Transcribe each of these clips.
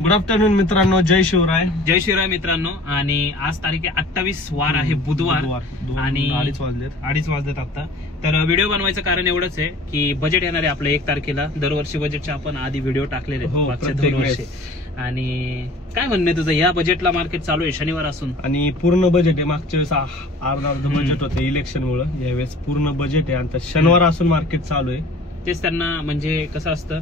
Good afternoon मित्रांनो, जय शिवराय. जय शिवराय मित्रांनो. आणि आज तारीख आहे 28 वार आहे बुधवार आणि 2:30 वाजलेत आता. तर व्हिडिओ बनवायचं कारण एवढंच आहे की बजेट येणार आहे आपलं 1 तारखेला. दरवर्षी बजेटचे आपण आधी व्हिडिओ टाकलेले मागच्या 2 वर्षे. आणि काय म्हणणे तुझं, या बजेटला मार्केट चालू आहे शनिवार असून आणि पूर्ण बजेट आहे. मागच्या वेळेस अर्ध बजेट होते इलेक्शन मुळे, यावेळेस पूर्ण बजेट आहे आणि शनिवार असून मार्केट चालू आहे. तेच त्यांना म्हणजे कसं असतं,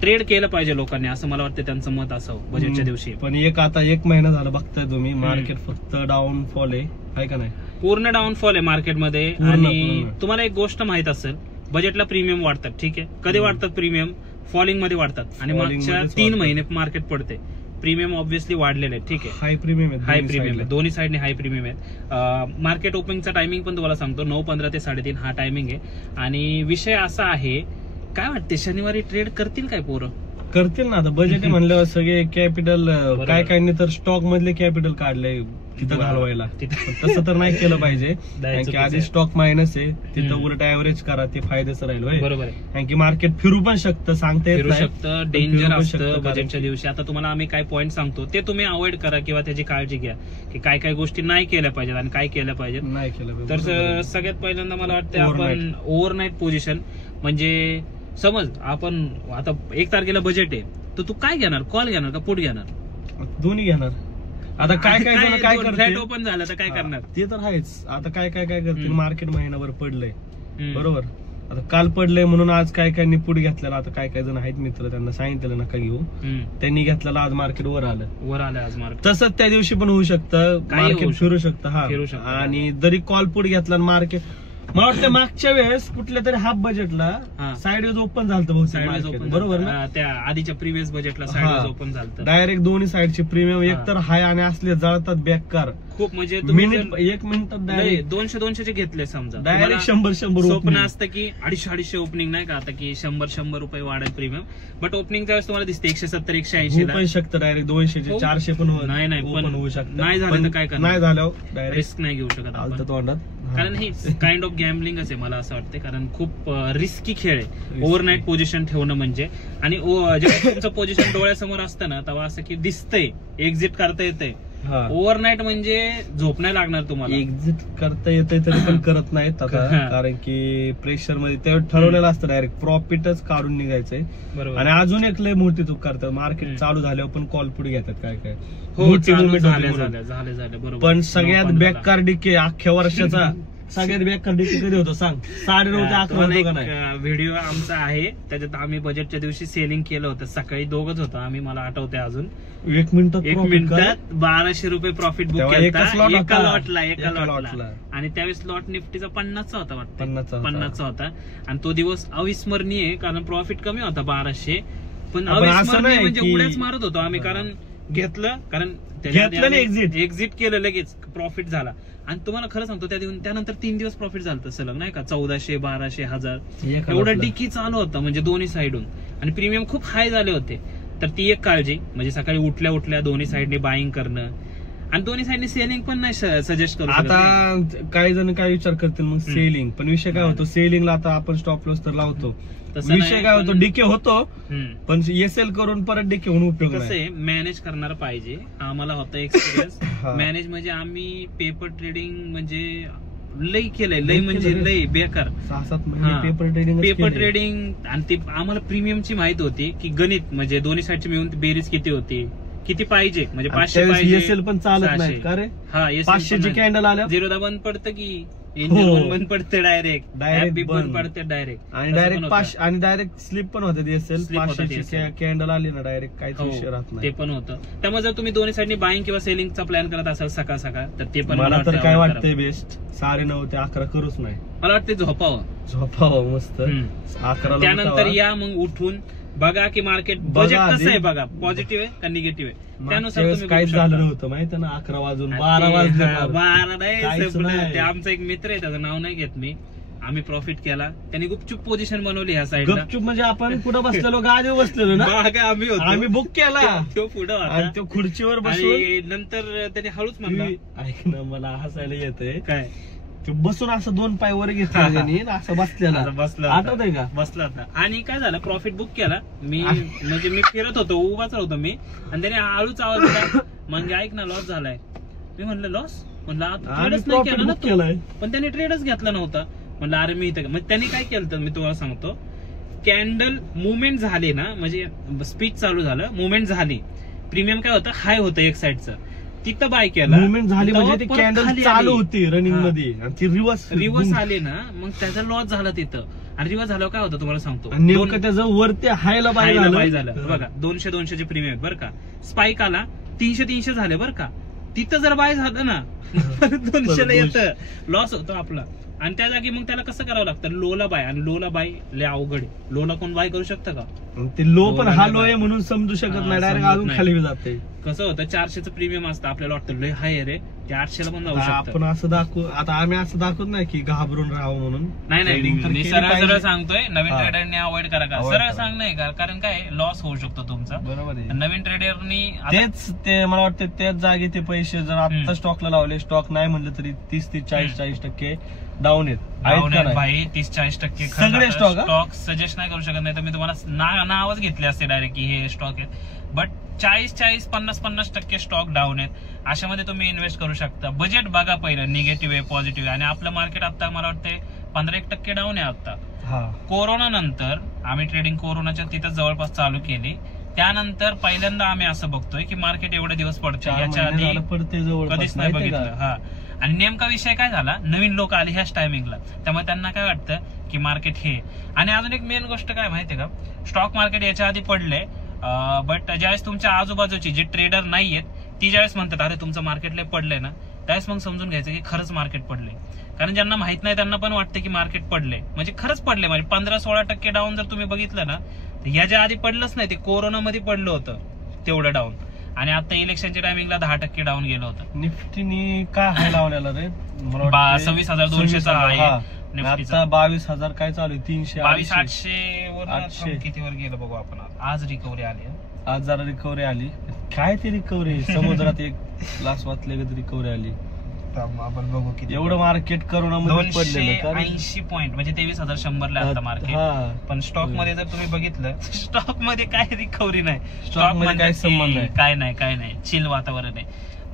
ट्रेड केलं पाहिजे लोकांनी, असं मला वाटतं त्यांचं मत असावं बजेटच्या दिवशी. पण आता 1 महिना झाला बघताय तुम्ही, मार्केट फक्त डाऊनफॉल आहे का नाही, पूर्ण डाऊनफॉल आहे मार्केटमध्ये. आणि तुम्हाला एक गोष्ट माहित असेल, बजेटला प्रीमियम वाढतात. ठीक आहे, कधी वाढतात प्रीमियम? फॉलिंग मध्ये वाढतात आणि मागच्या 3 महिने मार्केट पडते. प्रीमियम ऑब्व्हियसली वाढलेले आहे. ठीक आहे, हाय प्रीमियम आहे, दोन्ही साईडने हाय प्रीमियम आहे. मार्केट ओपनिंगचा टायमिंग पण तुम्हाला सांगतो, 9:15 ते 3:30 हा टायमिंग आहे. आणि विषय असा आहे, काय वाटते शनिवारी ट्रेड करतील काय पोरं? करतील ना. आता बजेट म्हणल्यावर सगळे कॅपिटल काय तर स्टॉक मधले कॅपिटल काढले तिथं घालवायला. तसं तर नाही केलं पाहिजे, कारण की आधी स्टॉक मायनस आहे, तिथं उलट ऍव्हरेज करा, ते फायदेचं राहील. बरोबर आहे, कारण की मार्केट फिरू पण शकतं, सांगता येत नाही, डेंजर असतं बजेटच्या दिवशी. आता तुम्हाला आम्ही काय पॉईंट सांगतो ते तुम्ही अवॉइड करा किंवा त्याची काळजी घ्या की काय काय गोष्टी नाही केल्या पाहिजेत आणि काय केल्या पाहिजेत नाही केलं पाहिजे. तर सगळ्यात पहिल्यांदा मला वाटतं आपण ओव्हरनाईट पोझिशन, म्हणजे समज आपण आता 1 तारखेला बजेट आहे, तर तू काय घेणार? कॉल घेणार का पुट घेणार? दोन्ही घेणार. आता काय फ्लॅट ओपन झालं तर काय करणार? ते तर आहेच. आता काय करतील, मार्केट महिनाभर पडलंय बरोबर. आता काल पडलंय म्हणून आज काय पुट घेतलेला. आता काय जण आहेत मित्र, त्यांना सांगितलं नका घेऊ, त्यांनी घेतलेला, आज मार्केट वर आलं आज मार्केट. तसंच त्या दिवशी पण होऊ शकतं, मार्केट फिरू शकतं. हा, आणि जरी कॉल पुट घेतला मार्केट, मला वाटतं मागच्या वेळेस कुठल्या तरी हाफ बजेटला साइडवेज ओपन झालं बरोबर ना, त्या आधीच्या प्रिव्हियस बजेटला साइडवेज ओपन झालं. डायरेक्ट दोन्ही साइडचे प्रीमियम एकतर हाय आणि असले जळतात बेकार खूप. म्हणजे 1 मिनिटात डायरेक्ट 200 घेतले समजा, डायरेक्ट 100 स्वप्न असतं की 250 ओपनिंग नाही का, आता की 100 रुपये वाढेल प्रीमियम. बट ओपनिंगच्या वेळेस तुम्हाला दिसते 170 180 पण शकतं, डायरेक्ट 200 400 पण नाही होऊ शकतं. नाही झालं तर काय करणार? नाही झाल्यावर डायरेक्ट रिस्क नाही घेऊ शकत आपण तोंडात, कारण हे काइंड ऑफ गॅम्बलिंगच आहे मला असं वाटतं. कारण खूप रिस्की खेळ आहे ओव्हरनाईट पोझिशन ठेवणं म्हणजे. आणि जेव्हा तुमचं पोझिशन डोळ्यासमोर असतं ना, तेव्हा असं की दिसतंय एक्झिट करता येतंय. ओव्हरनाईट म्हणजे झोप नाही लागणार तुम्हाला. एक्झिट करता येतंय तरी पण करत नाहीत आता, कारण की प्रेशर मध्ये ते ठरवलेलं असतं, डायरेक्ट प्रॉफिटच काढून निघायचंय. आणि अजून एक लय मोठी चूक करतात, मार्केट चालू झाल्यावर पण कॉल पुढे घेतात काय झाले बरोबर. पण सगळ्यात बेकार डिके अख्ख्या वर्षाचा सगळ्यात बेकार डिके कधी होतो सांग? 9:30 ते 11 व्हिडिओ आमचा आहे, त्याच्यात आम्ही बजेटच्या दिवशी सेलिंग केलं होतं. सकाळी दोघच होतं आम्ही, मला आठवते अजून. 1 मिनिटात 1200 रुपये प्रॉफिट बुक केला एका लॉटला. आणि त्यावेळेस लॉट निफ्टीचा 50चा होता वाटतं, 50चा होता. आणि तो दिवस अविस्मरणीय आहे, कारण प्रॉफिट कमी होता 1200, पण अविस्मरणीय म्हणजे उड्याच मारत होतो आम्ही. कारण घेतलं, कारण एक्झिट केलं, लगेच प्रॉफिट झाला. आणि तुम्हाला खरं सांगतो, त्यानंतर 3 दिवस प्रॉफिट झालं सलग नाही का, 1400 1200 1000 एवढा डिकी चालू होता, म्हणजे दोन्ही साईडून. आणि प्रीमियम खूप हाय झाले होते. तर ती एक काळजी, म्हणजे सकाळी उठल्या दोन्ही साईडने बाईंग करणं आणि दोन्ही साईडने सेलिंग पण नाही सजेस्ट करू. आता काही जण काय विचार करतील मग सेलिंग, पण विषय काय होतो सेलिंगला, आता आपण स्टॉप लॉस तर लावतो, विषय काय होतो डीके होतो, पण एसएल करून परत डीके होऊन उपयोग कसं आहे, मॅनेज करणार पाहिजे. आम्हाला होता एक्सपिरियन्स मॅनेज, म्हणजे आम्ही पेपर ट्रेडिंग म्हणजे लई केलंय, लई म्हणजे लई बेकार. 6-7 महिने पेपर ट्रेडिंग. आणि ती आम्हाला प्रीमियमची माहिती होती की गणित, म्हणजे दोन्ही साईडची मिळून बेरीज किती होती, किती पाहिजे, म्हणजे 500 पाहिजे. एसएल पण चालत नाही का रे? 500ची कॅन्डल आल्या 0दा बंद पडतं की इंजिन बंद पडते, डायरेक्ट बंद पडते डायरेक्ट. आणि डायरेक्ट स्लिप पण होते एसएल. 500ची कॅन्डल आली ना डायरेक्ट काहीच विषय राहत नाही, ते पण होतं. त्यामुळे जर तुम्ही दोन्ही साईडनी बाईंग किंवा सेलिंगचा प्लॅन करत असाल सकाळ तर ते पण मला तर काय वाटतंय बेस्ट 9:30 ते 11 करूच नाही. मला वाटतं झोपावं मस्त 11. त्यानंतर या मग उठून बघा की मार्केट बजेट कसं आहे, बघा पॉझिटिव्ह आहे का निगेटिव्ह आहे, त्यानुसार तुम्ही काहीच झालं नव्हतं माहिती ना. 11 वाजून 12 वाजले. 12 नाही. आमचा एक मित्र आहे, त्याचं नाव नाही घेत मी, आम्ही प्रॉफिट केला. त्यांनी गुपचूप पोझिशन बनवली ह्या साईड. गुपचूप म्हणजे आपण कुठं बसलेलो, गाडीवर बसलेलो ना, आम्ही बुक केला, तो पुढं आणि तो खुर्चीवर बसून. नंतर त्याने हळूच म्हणला, ऐक ना, मला हसायला येतंय काय, बसून असं 2 पाय वर घेतलं त्यांनी असं बसलेला आठवत आहे का? बसला होता. आणि काय झालं, प्रॉफिट बुक केला मी, म्हणजे मी फिरत होतो, उभाच होतो मी, आणि त्याने हळूच आवाज दिला, म्हणजे ऐक ना लॉस झालाय. मी म्हणलं लॉस, म्हणलं ट्रेडच नाही केला ना तू, पण त्याने ट्रेडच घेतला नव्हता. म्हणलं अरे मी इथं, मग त्यांनी काय केलं मी तुम्हाला सांगतो, कॅन्डल मुवमेंट झाले ना, म्हणजे स्पीच चालू झालं, मुवमेंट झाली, प्रीमियम काय होतं हाय होतं एक साईडचं, तिथं बाय केला, मुवमेंट झाली म्हणजे ती कॅन्डल चालू होती रनिंग मध्ये, आणि ती रिव्हर्स आली ना, मग त्याचा लॉस झाला तिथं. आणि रिव्हर्स झाल्यावर काय होतं तुम्हाला सांगतो, नेमकं त्याचं वरती हायला बाय झालं बघा, 200-200चे प्रीमियम बरं का, स्पाइक आला 300-300 झाले बरं का, तिथं जर बाय झालं ना 200ला येतं, लॉस होतो आपला. आणि त्या जागी मग त्याला कसं करावं लागतं, लोला बाय, आणि लोला बाय लय अवघड, लोला कोण बाय करू शकतं का? ते लो पण हा लो आहे म्हणून समजू शकत नाही, डायरेक्ट अजून खाली जाते. कसं होतं 400चं प्रीमियम असतं, आपल्याला वाटतं लय हाय रे, ते 800ला पण जाऊ शकतं. आपण असं दाखवू, आता आम्ही असं दाखवत नाही की घाबरून राहावं म्हणून, नाही मी सरळ सांगतोय, नवीन ट्रेडरने अवॉइड करा का, सरळ सांग नाही का, कारण काय लॉस होऊ शकतो तुमचा. बरोबर आहे. नवीन ट्रेडरनी तेच ते मला वाटतं त्याच जागी ते पैसे जर आता स्टॉकला लावले, स्टॉक नाही म्हणलं तरी 30-40% डाऊन आहेत भाई, 30-40% सगळे स्टॉक सजेस्ट नाही करू शकत, नाही तर मी तुम्हाला नावच घेतले असते डायरेक्ट की हे स्टॉक आहेत, बट 40-50% स्टॉक डाऊन आहेत. अशामध्ये तुम्ही इन्व्हेस्ट करू शकता. बजेट बघा पहिलं, निगेटिव्ह आहे पॉझिटिव्ह आहे, आणि आपलं मार्केट आता मला वाटतं 15% डाऊन आहे आता. कोरोना नंतर आम्ही ट्रेडिंग कोरोनाच्या तिथं जवळपास चालू केली, त्यानंतर पहिल्यांदा आम्ही असं बघतोय की मार्केट एवढे दिवस पडते, याच्या आधी कधीच नाही बघितलं. हा, आणि नेमका विषय काय झाला, नवीन लोक आले ह्याच टायमिंगला, त्यामुळे त्यांना काय वाटतं की मार्केट हे. आणि अजून एक मेन गोष्ट काय माहितीये का, स्टॉक मार्केट याच्या आधी पडले, बट ज्यावेळेस तुमच्या आजूबाजूची जी ट्रेडर नाहीयेत ती ज्यावेळेस म्हणतात अरे तुमचं मार्केट लय पडलंय ना, त्यावेळेस मग समजून घ्यायचं की खरंच मार्केट पडलंय. कारण ज्यांना माहित नाही त्यांना पण वाटतं की मार्केट पडलंय, म्हणजे खरंच पडले, म्हणजे 15-16% डाऊन जर तुम्ही बघितलं ना, याच्या आधी पडलंच नाही, ते कोरोनामध्ये पडलं होतं तेवढं डाऊन, आणि आता इलेक्शनच्या टायमिंगला 10% डाऊन गेलं होतं. निफ्टीनी काय हाय लावलेला रे, 26,200चा आहे. आता 22,000 काय चालू आहे, 300-800 कितीवर गेलं बघू आपण. आज रिकव्हरी आली, आज जरा रिकव्हरी आली. काय ती रिकव्हरी, समुद्रात एक ग्लास वाचले का रिकव्हरी आली. आपण बघू किती एवढं मार्केट करोनामध्ये पडलेलं, 80 पॉईंट म्हणजे 23,100ला आता मार्केट. पण स्टॉक मध्ये जर तुम्ही बघितलं, स्टॉक मध्ये काय रिकव्हरी नाही, स्टॉक मध्ये काय संबंध नाही, काय नाही, चिल वातावरण आहे.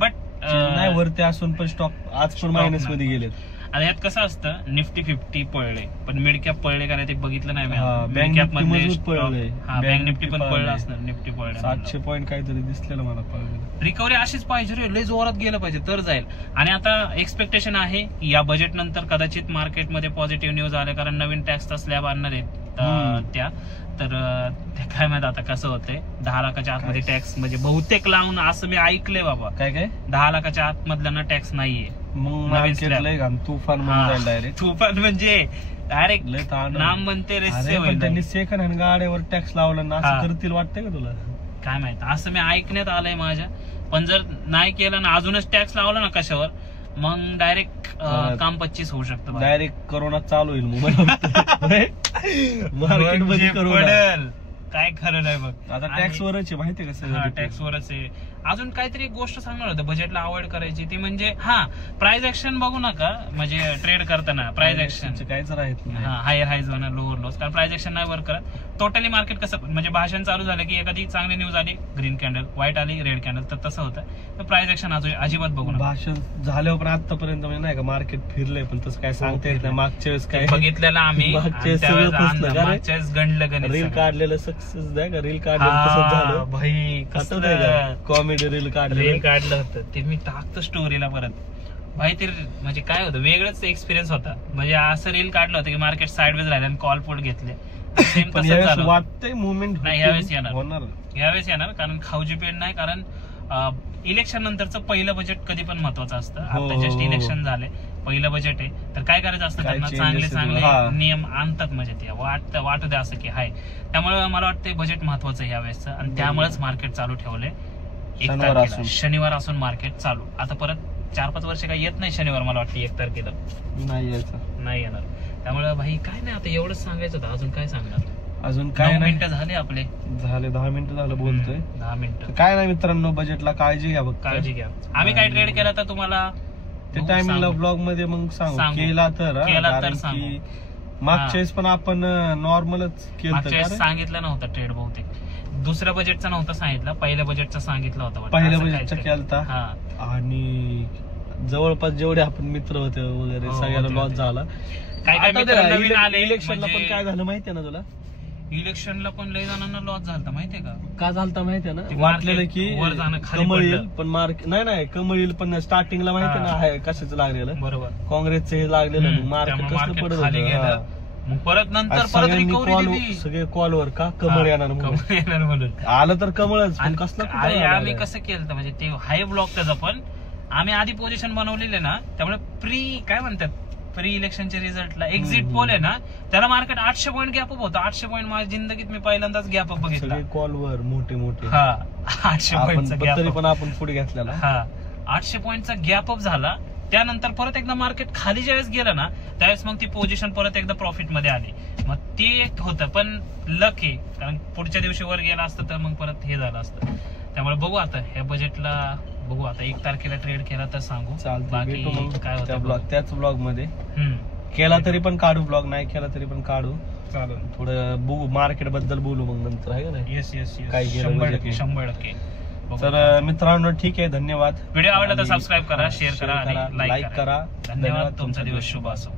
बट नाही वरती असून पण स्टॉक आज पण मायनस मध्ये गेले. आणि यात कसं असतं, निफ्टी 50 पळले, पण मिड कॅप पळले का ते बघितलं नाही. बँक कॅप मध्ये पळले, बँक निफ्टी पण पळलं असणार, निफ्टी पळलं 700 पॉईंट काहीतरी दिसलेलं मला पळलेलं. रिकव्हरी अशीच पाहिजे रे, लय जोरात गेलं पाहिजे तर जाईल. आणि आता एक्सपेक्टेशन आहे या बजेट नंतर कदाचित मार्केटमध्ये पॉझिटिव्ह न्यूज आले, कारण नवीन टॅक्सचा स्लॅब आणणार आहेत त्या, तर ते काय माहित आता कसं होतंय. 10 लाखाच्या आतमध्ये टॅक्स म्हणजे बहुतेक लावून, असं मी ऐकलंय बाबा. काय 10 लाखाच्या आतमधल्यांना टॅक्स नाहीये. तुफान म्हणजे डायरेक्ट नाम म्हणते त्यांनी सेकंड हँड गाड्यावर टॅक्स लावला ना, असं करतील वाटतंय का तुला? काय माहित, असं मी ऐकण्यात आलंय माझ्या. पण जर नाही केलं ना, अजूनच टॅक्स लावला ना कशावर, मग डायरेक्ट काम 25 होऊ शकतं. डायरेक्ट करोना चालू होईल मार्केट मध्ये, करोना काय खरं नाही बघ. आता टॅक्स वरच माहितीये का, टॅक्स वरच आहे. अजून काहीतरी एक गोष्ट सांगणार होतं बजेटला अवॉइड करायची, ती म्हणजे प्राइस ऍक्शन बघू नका, म्हणजे ट्रेड करताना प्राइस ऍक्शन काहीच राहत नाही, हायर हायज होणार, लोअर लॉस, कारण प्राइस ऍक्शन नाही वर्क करत. टोटली मार्केट कसं, म्हणजे भाषण चालू झालं की एखादी चांगली न्यूज आली ग्रीन कॅन्डल, व्हाईट आली रेड कॅन्डल, तर तसं होतं. तर प्राइस ऍक्शन अजिबात बघू नका. भाषण झाल्यावर पण आतापर्यंत म्हणजे नाही का मार्केट फिरलंय, पण तसं काय सांगता येत नाही. मागच्या वेळेस काय बघितलेलं आम्ही, मागच्या वेळेस गणलं रील काढलेलं सक्सेस द्या का, रील काढलेलं तसंच झालं भाई, कसं कॉमेडी रील काढलं होतं ते मी टाकतो स्टोरीला परत. भाई ते म्हणजे काय होतं, वेगळंच एक्सपिरियन्स होता. म्हणजे असं रील काढलं होतं की मार्केट साइडवेज राहिलं आणि कॉल पोट घेतले. सेम तसंच वाटतंय मुवमेंट नाही, यावेळेस येणार, कारण खाऊजी पेड नाही. कारण इलेक्शन नंतरचं पहिलं बजेट कधी पण महत्वाचं असतं. आता जस्ट इलेक्शन झाले, पहिलं बजेट आहे, तर काय करायचं असतं, त्यांना चांगले चांगले नियम आणतात, म्हणजे ते वाटू द्या असं की हाय. त्यामुळे मला वाटतं बजेट महत्वाचं आहे यावेळेसचं, आणि त्यामुळेच मार्केट चालू ठेवले. शनिवार असून मार्केट चालू. आता परत 4-5 वर्ष काही येत नाही शनिवार, मला वाटतं 1 तारखेला नाही येणार. त्यामुळे भाई काय नाही, आता एवढंच सांगायचं होतं. अजून काय सांगणार, अजून काय मिनिटं झाले आपले, 10 मिनिटं झालं बोलतोय. 10 मिनिटं काय नाही मित्रांनो, बजेटला काळजी घ्या, काळजी घ्या. आम्ही काय ट्रेड केला तर तुम्हाला ते टायमिंगला ब्लॉग मध्ये मग सांगू केला तर कारण की मागच्या वेळेस पण आपण नॉर्मलच केलं, सांगितलं नव्हतं ट्रेड बहुतेक, दुसऱ्या बजेटचा नव्हता सांगितलं, पहिल्या बजेटचा सांगितलं होतं, पहिल्या बजेटचा केलता. आणि जवळपास जेवढे आपण मित्र होते वगैरे सगळ्याला लॉस झाला. इलेक्शनला पण काय झालं माहितीये ना तुला? इलेक्शनला पण लय जणांना लॉस झाला माहितीये का झालता माहितीये ना? वाटलेलं की कमळ येईल पण नाही कमळ येईल पण स्टार्टिंगला माहितीये ना कशाचं लागलेलं, बरोबर काँग्रेसचं हे लागलेलं, मार्केट कसलं पडत होतं. परत नंतर सगळे कॉलवर का कमळ येणार म्हणून आलं तर कमळच. आम्ही कसं केलं म्हणजे ते हाय ब्लॉक त्याचा पण आम्ही आधी पोझिशन बनवलेले ना, त्यामुळे काय म्हणतात प्री इलेक्शनच्या रिझल्टला एक्झिट पोल आहे ना, त्याला मार्केट 800 पॉईंट गॅप अप होतं. 800 पॉईंट माझ्या जिंदगीत मी पहिल्यांदाच गॅप अप बघितला कॉलवर मोठे 800 पॉईंटचा तरी पण आपण पुढे घेतलेला. 800 पॉईंटचा गॅप अप झाला. त्यानंतर परत एकदा मार्केट खाली ज्यावेळेस गेलं ना, त्यावेळेस मग ती पोझिशन परत एकदा प्रॉफिट मध्ये आली. मग ते एक होतं, पण लक आहे, कारण पुढच्या दिवशी वर गेला असतं तर मग परत हे झालं असतं. त्यामुळे बघू आता ह्या बजेटला बघू आता 1 तारखेला ट्रेड केला तर सांगू. बाकी काय होतं त्याच ब्लॉग मध्ये केला तरी पण काढू, ब्लॉग नाही केला तरी पण काढू. चालेल, थोडं बघू मार्केट बद्दल बोलू मग नंतर, आहे का? येस काय 100%. तर मित्रांनो ठीक आहे, धन्यवाद. व्हिडिओ आवडला तर सबस्क्राईब करा, शेअर करा आणि लाईक करा. धन्यवाद. तुमचा दिवस शुभ असो.